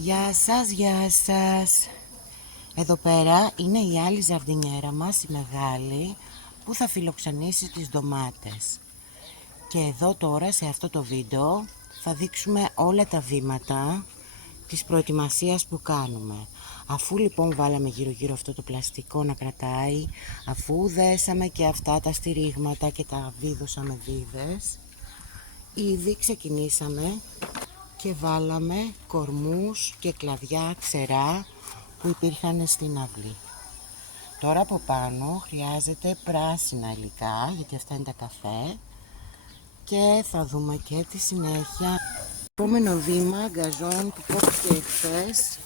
Γεια σας, γεια σας. Εδώ πέρα είναι η άλλη ζαρδινιέρα μας, η μεγάλη, που θα φιλοξενήσει τις ντομάτες. Και εδώ τώρα, σε αυτό το βίντεο, θα δείξουμε όλα τα βήματα της προετοιμασίας που κάνουμε. Αφού λοιπόν βάλαμε γύρω γύρω αυτό το πλαστικό να κρατάει, αφού δέσαμε και αυτά τα στηρίγματα και τα βίδωσαμε βίδες, ήδη ξεκινήσαμε και βάλαμε κορμούς και κλαδιά ξερά που υπήρχαν στην αυλή. Τώρα από πάνω χρειάζεται πράσινα υλικά, γιατί αυτά είναι τα καφέ, και θα δούμε και τη συνέχεια. Επόμενο βήμα, γκαζόν που κόψε εχθές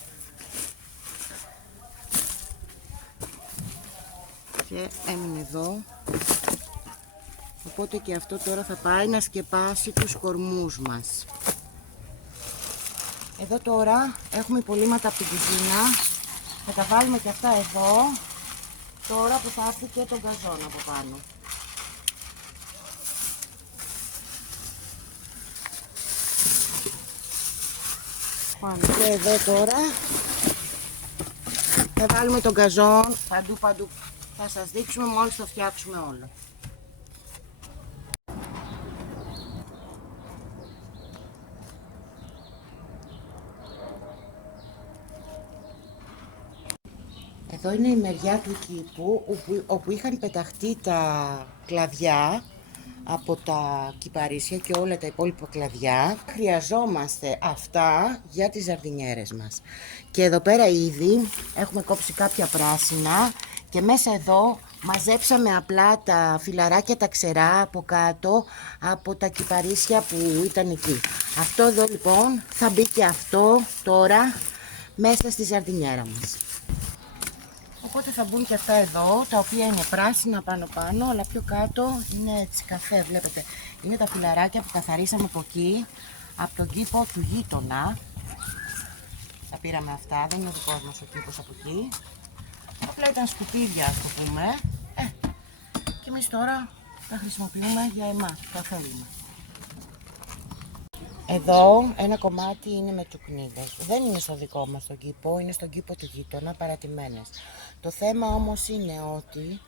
και έμεινε εδώ, οπότε και αυτό τώρα θα πάει να σκεπάσει τους κορμούς μας. Εδώ τώρα έχουμε υπολείμματα από την κουζίνα, θα τα βάλουμε και αυτά εδώ, τώρα που θα έρθει και τον γκαζόν από πάνω. Και εδώ τώρα θα βάλουμε τον γκαζόν παντού. Θα σας δείξουμε μόλις το φτιάξουμε όλο. Εδώ είναι η μεριά του κήπου όπου είχαν πεταχτεί τα κλαδιά από τα κυπαρίσια και όλα τα υπόλοιπα κλαδιά. Χρειαζόμαστε αυτά για τις ζαρδινιέρες μας. Και εδώ πέρα ήδη έχουμε κόψει κάποια πράσινα και μέσα εδώ μαζέψαμε απλά τα φιλαράκια τα ξερά από κάτω από τα κυπαρίσια που ήταν εκεί. Αυτό εδώ λοιπόν θα μπει και αυτό τώρα μέσα στη ζαρδινιέρα μας. Οπότε θα μπουν και αυτά εδώ, τα οποία είναι πράσινα πάνω, αλλά πιο κάτω είναι έτσι καφέ, βλέπετε. Είναι τα φιλαράκια που καθαρίσαμε από εκεί, από τον κήπο του γείτονα. Τα πήραμε αυτά, δεν είναι ο δικός μας ο κήπος από εκεί. Απλά ήταν σκουπίδια, ας το πούμε. Και εμείς τώρα τα χρησιμοποιούμε για εμάς, το θέλουμε. Εδώ ένα κομμάτι είναι με τσουκνίδες. Δεν είναι στο δικό μας τον κήπο, είναι στον κήπο του γείτονα, παρατημένες. Το θέμα όμως είναι ότι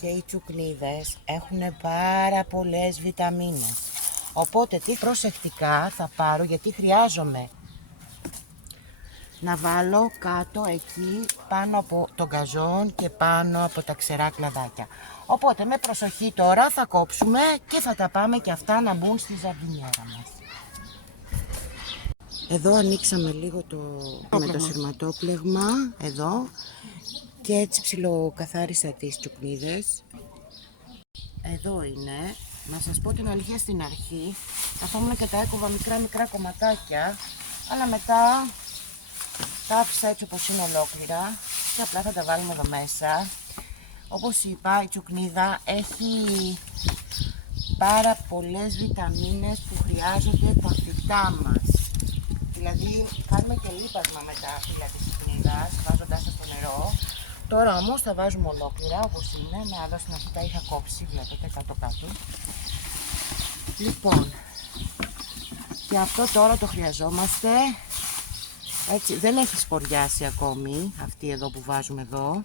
και οι τσουκνίδες έχουν πάρα πολλές βιταμίνες. Οπότε τι προσεκτικά θα πάρω, γιατί χρειάζομαι να βάλω κάτω εκεί πάνω από τον γκαζόν και πάνω από τα ξερά κλαδάκια. Οπότε με προσοχή τώρα θα κόψουμε και θα τα πάμε και αυτά να μπουν στη ζαρδινιέρα μας. Εδώ ανοίξαμε λίγο με το σειρματόπλεγμα εδώ και έτσι ψιλοκαθάρισα τις τσουκνίδες. Εδώ είναι, να σας πω την αλήθεια, στην αρχή καθόμουν και τα έκοβα μικρά κομματάκια, αλλά μετά τα άφησα έτσι όπως είναι ολόκληρα και απλά θα τα βάλουμε εδώ μέσα. Όπως είπα, η τσουκνίδα έχει πάρα πολλές βιταμίνες που χρειάζονται τα φυτά μας. Δηλαδή κάνουμε και λίπασμα με τα φύλλα της τσουκνίδας, βάζοντάς τα στο νερό. Τώρα όμως τα βάζουμε ολόκληρα όπως είναι. Να εδώ στην αρχή τα είχα κόψει, βλέπετε, κάτω. Λοιπόν, και αυτό τώρα το χρειαζόμαστε. Έτσι, δεν έχει σποριάσει ακόμη αυτή εδώ που βάζουμε εδώ.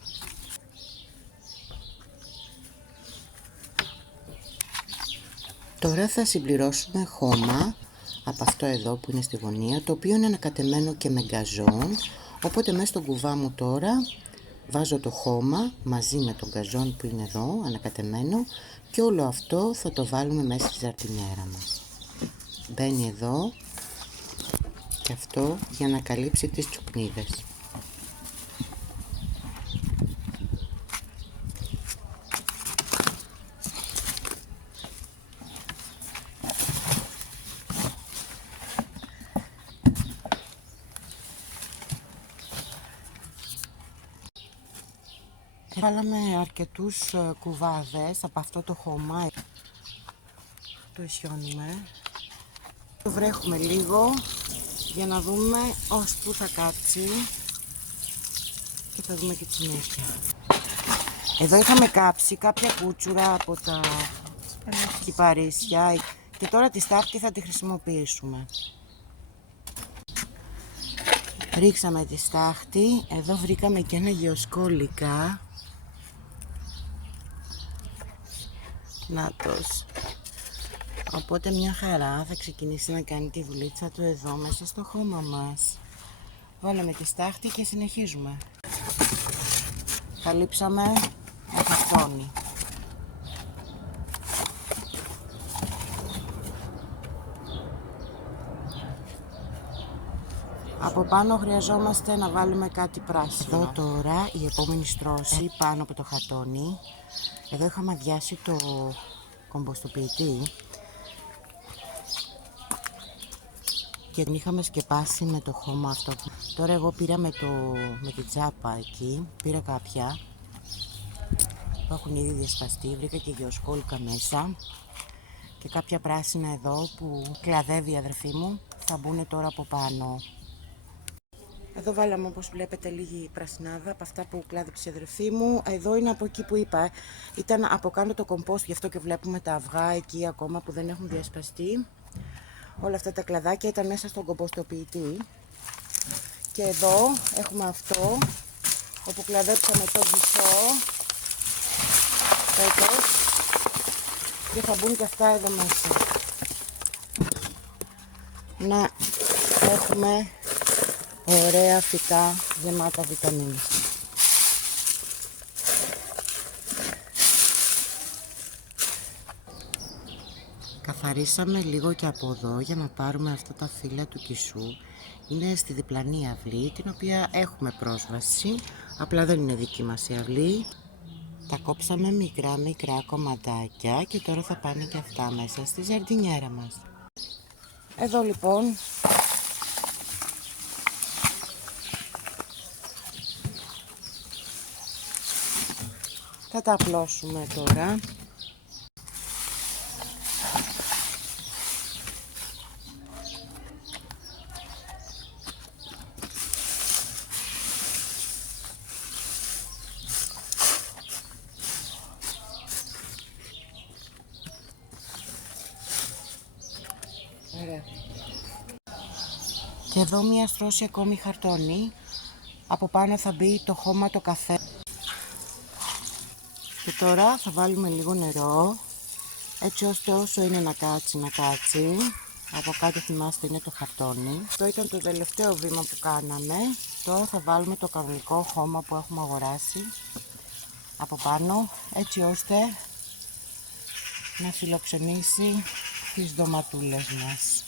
Τώρα θα συμπληρώσουμε χώμα από αυτό εδώ που είναι στη γωνία, το οποίο είναι ανακατεμένο και με γκαζόν. Οπότε μέσα στον κουβά μου τώρα βάζω το χώμα μαζί με τον γκαζόν που είναι εδώ ανακατεμένο και όλο αυτό θα το βάλουμε μέσα στη ζαρτινιέρα μας. Μπαίνει εδώ και αυτό για να καλύψει τις τσουκνίδες. Βάλαμε αρκετούς κουβάδες από αυτό το χώμα. Το ισιώνουμε. Το βρέχουμε λίγο για να δούμε ως που θα κάτσει και θα δούμε και τη συνέχεια. Εδώ είχαμε κάψει κάποια κούτσουρα από τα κυπαρίσια και τώρα τη στάφτη θα τη χρησιμοποιήσουμε. Ρίξαμε τη στάχτη. Εδώ βρήκαμε και ένα γεωσκόλικα. Νάτος. Οπότε μια χαρά θα ξεκινήσει να κάνει τη δουλίτσα του εδώ μέσα στο χώμα μας. Βάλαμε τη στάχτη και συνεχίζουμε. Καλύψαμε με χαρτόνι. Από πάνω χρειαζόμαστε να βάλουμε κάτι πράσινο. Εδώ τώρα η επόμενη στρώση πάνω από το χαρτόνι. Εδώ είχαμε αδειάσει το κομποστοποιητή και την είχαμε σκεπάσει με το χώμα αυτό. Τώρα εγώ πήρα με τη τσάπα εκεί, πήρα κάποια που έχουν ήδη διασπαστεί, βρήκα και γεωσκόλικα μέσα και κάποια πράσινα εδώ που κλαδεύει η αδερφή μου, θα μπουν τώρα από πάνω. Εδώ βάλαμε, όπως βλέπετε, λίγη πρασινάδα από αυτά που κλάδεψε η αδερφή μου. Εδώ είναι από εκεί που είπα, ήταν από κάτω το κομπόστ, γι' αυτό και βλέπουμε τα αυγά εκεί ακόμα που δεν έχουν διασπαστεί. Όλα αυτά τα κλαδάκια ήταν μέσα στον κομποστοποιητή. Και εδώ έχουμε αυτό, όπου κλαδέψαμε το βυσσό, και θα μπουν και αυτά εδώ μέσα. Να έχουμε ωραία φυτά γεμάτα βιταμίνες. Καθαρίσαμε λίγο και από εδώ για να πάρουμε αυτά τα φύλλα του κησού. Είναι στη διπλανή αυλή, την οποία έχουμε πρόσβαση, απλά δεν είναι δική μας η αυλή. Τα κόψαμε μικρά κομματάκια και τώρα θα πάνε και αυτά μέσα στη ζαρντινιέρα μας. Εδώ λοιπόν θα τα απλώσουμε τώρα. Ωραία. Και εδώ μία στρώση ακόμη χαρτόνι. Από πάνω θα μπει το χώμα το καφέ. Και τώρα θα βάλουμε λίγο νερό, έτσι ώστε όσο είναι να κάτσει. Από κάτω, θυμάστε, είναι το χαρτόνι. Αυτό ήταν το τελευταίο βήμα που κάναμε. Τώρα θα βάλουμε το κανονικό χώμα που έχουμε αγοράσει από πάνω, έτσι ώστε να φιλοξενήσει τις ντοματούλες μας.